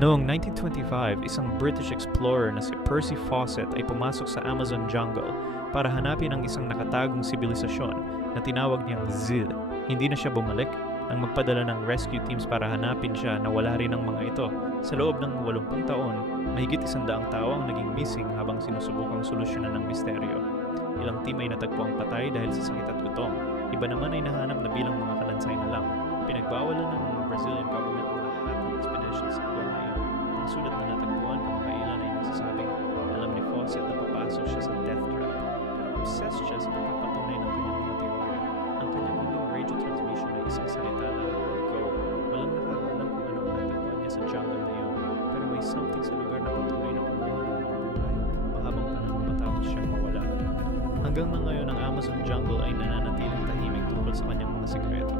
Noong 1925, isang British explorer na si Percy Fawcett ay pumasok sa Amazon jungle para hanapin ang isang nakatagong sibilisasyon na tinawag niyang Zil. Hindi na siya bumalik nang magpadala ng rescue teams para hanapin siya na wala rin ang mga ito. Sa loob ng 80 taon, mahigit 100 tao ang naging missing habang sinusubukang solusyonan ng misteryo. Ilang team ay natagpuang patay dahil sa sakit at gutom. Iba naman ay nahanap na bilang mga kalansay na lang. Pinagbawalan ng Brazilian government ang lahat ng expeditions sa lugar na iyon. Ang sulat na natagpuan kamakailan ay nagsasabing alam ni Fawcett na papasok siya sa death trap, pero obsessed siya sa pagpapatunay ng kanyang mga teorya. Ang kanyang huling radio transmission ay isang salita lang, go. Walang nakakaalam kung ano ang natagpuan niya sa jungle na iyon, pero may something sa lugar na patuloy na kumuha ng mga buhay, mahabang panahon matapos siyang mawala. Hanggang na ngayon ang Amazon jungle ay nananatiling tahimik tungkol sa kanyang mga sikreto.